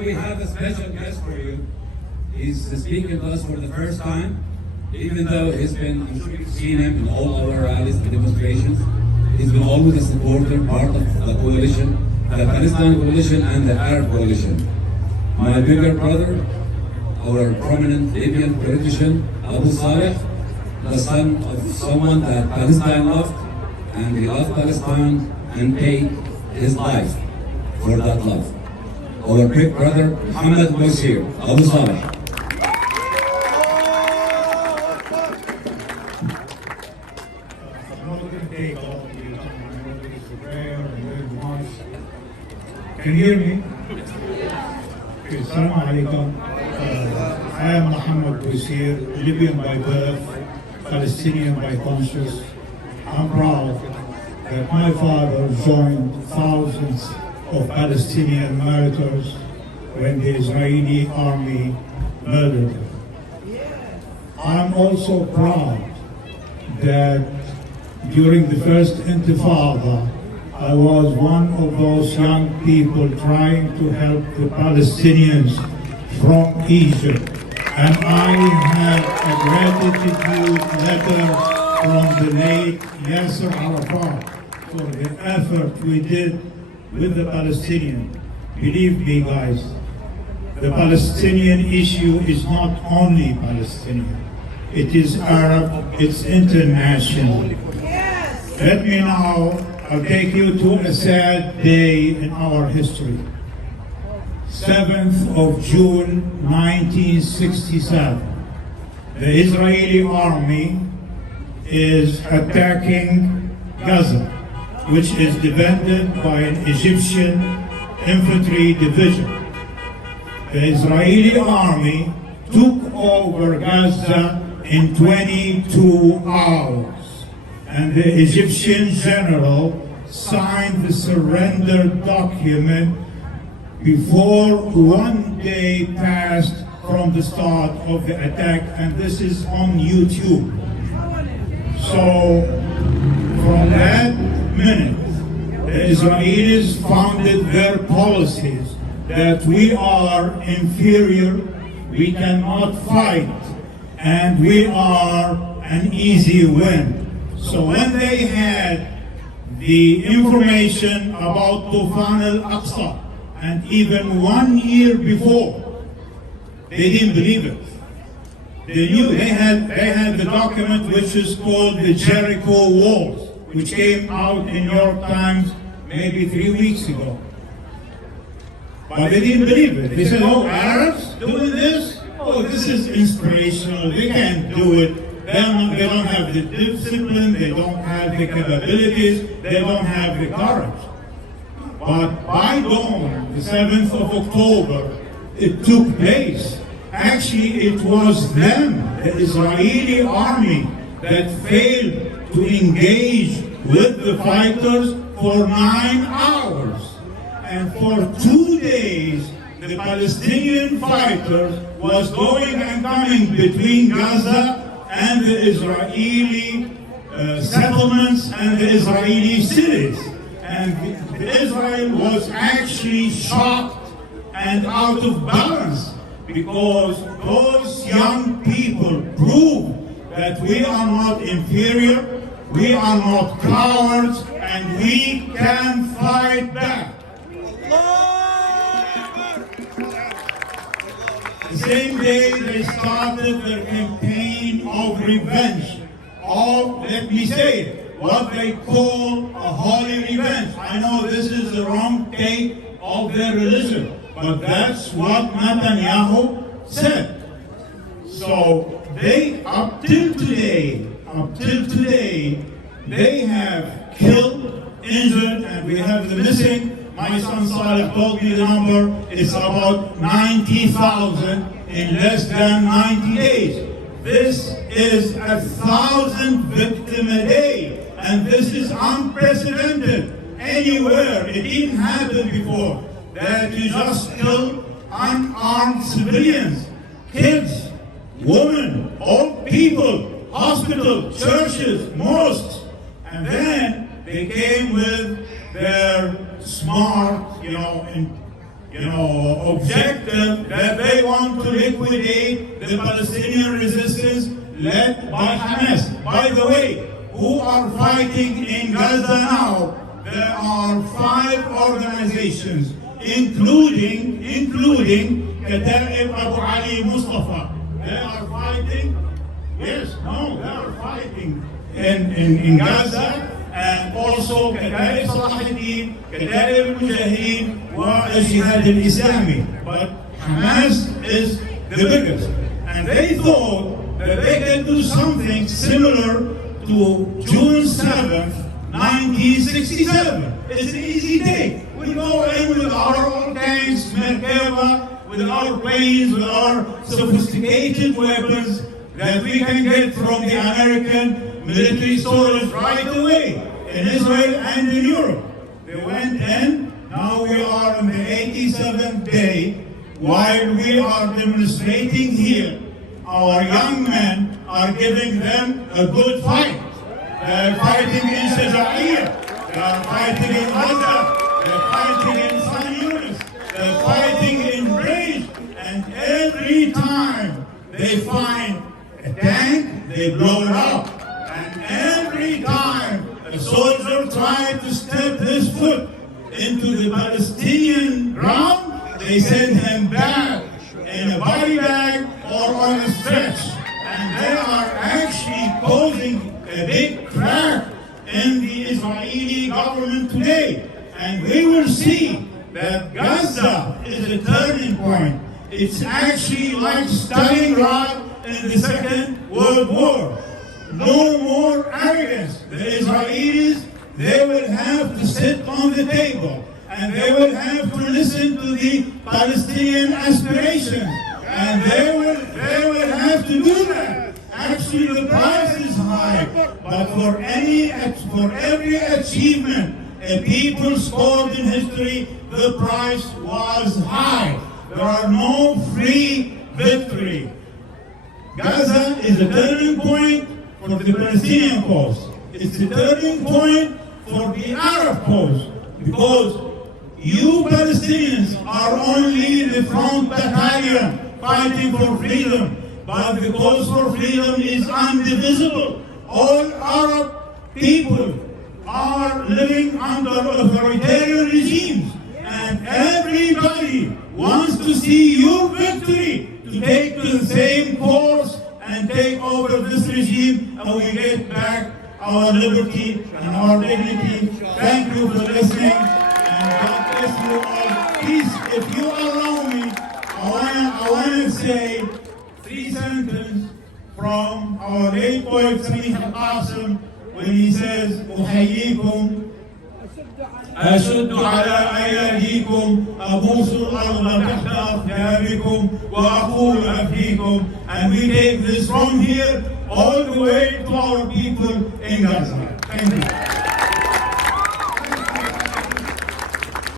we have a special guest for you. He's speaking to us for the first time, even though he's been, I'm sure you've seen him in all our rallies and demonstrations. He's been always a supporter, part of the coalition, the Palestine coalition and the Arab coalition. My bigger brother, our prominent Libyan politician, Abu Saleh, the son of someone that Palestine loved, and he loved Palestine and paid his life for that love. Our big brother, محمد بويصير, Abu Saleh. Can you hear me? Assalamu alaikum. I am محمد بويصير, Libyan by birth, Palestinian by conscience. I'm proud that my father joined thousands of Palestinian martyrs when the Israeli army murdered him. I'm also proud that during the first Intifada, I was one of those young people trying to help the Palestinians from Egypt. And I have a gratitude letter from the late Yasser Arafat for the effort we did with the Palestinians. Believe me, guys, the Palestinian issue is not only Palestinian. It is Arab, it's international. Let me now, I'll take you to a sad day in our history. 7th of June 1967. The Israeli army is attacking Gaza, which is defended by an Egyptian infantry division. The Israeli army took over Gaza in 22 hours. And the Egyptian general signed the surrender document before 1 day passed from the start of the attack, and this is on YouTube. So from that minute, the Israelis founded their policies that we are inferior, we cannot fight, and we are an easy win. So when they had the information about Tufan al-Aqsa, and even 1 year before, they didn't believe it. They knew they had the document which is called the Jericho Walls, which came out in New York Times maybe 3 weeks ago. But they didn't believe it. They said, oh, Arabs doing this? Oh, this is inspirational. They can't do it. They don't have the discipline, they don't have the capabilities, they don't have the courage. But by dawn, the 7th of October, it took place. Actually, it was them, the Israeli army, that failed to engage with the fighters for 9 hours. And for 2 days, the Palestinian fighters was going and coming between Gaza and the Israeli settlements and the Israeli cities. And Israel was actually shocked and out of balance because those young people proved that we are not inferior, we are not cowards, and we can fight back. The same day they started their campaign of revenge, of, let me say it, what they call a holy revenge. I know this is the wrong take of their religion, but that's what Netanyahu said. So they, up till today, they have killed, injured, and we have the missing. My son Saleh told me the number, it's about 90,000 in less than 90 days. This is 1,000 victims a day, and this is unprecedented anywhere. It didn't happen before, that you just kill unarmed civilians, kids, women, old people, hospitals, churches, mosques, and then they came with their smart, objective that they want to liquidate the Palestinian resistance led by Hamas. By the way, who are fighting in Gaza now? There are 5 organizations, including Kataib Abu Ali Mustafa. They are fighting. Yes, no, they are fighting in Gaza, and also Kataib Salah al-Din, Kataib al-Mujahideen, wa al-Jihad al-Islami. But Hamas is the biggest. And they thought that they can do something similar to June 7th, 1967. It's an easy day. We go in with our own tanks, Merkava, with our planes, with our sophisticated weapons that we can get from the American military storage right away in Israel and in Europe. They went in. Now we are on the 87th day. While we are demonstrating here, our young men are giving them a good fight. They're fighting in Shaja'iyah. They're fighting in Gaza. They're fighting in San Yunis. They're fighting in Rage. And every time they find a tank, they blow it up. And every time a soldier tries to step his foot into the Palestinian ground, they send him back in a body bag or on a stretch. And they are actually causing a big crack in the Israeli government today. And we will see that Gaza is a turning point. It's actually like Stalingrad in the Second World War. No more arrogance. The Israelis, they will have to sit on the table and they will have to listen to the Palestinian aspirations. And they will have to do that. Actually, the price is high, but for every achievement a people scored in history, the price was high. There are no free victory. Gaza is a turning point for the Palestinian cause. It's a turning point for the Arab cause, because you Palestinians are only the front battalion fighting for freedom, but the cause for freedom is indivisible. All Arab people are living under authoritarian regimes, and everybody wants to see your victory, to take the same course and take over this regime, and we get back our liberty and our dignity. Thank you for listening, and God bless you all. Please, if you allow me, I want to say 3 sentences from our late poet Samih al-Qasim when he says, أحييكم أشد على أياديكم أبوس الأرض تحت أقدامكم وأقول أفيكم. And we take this from here all the way to our people in Gaza. Thank you.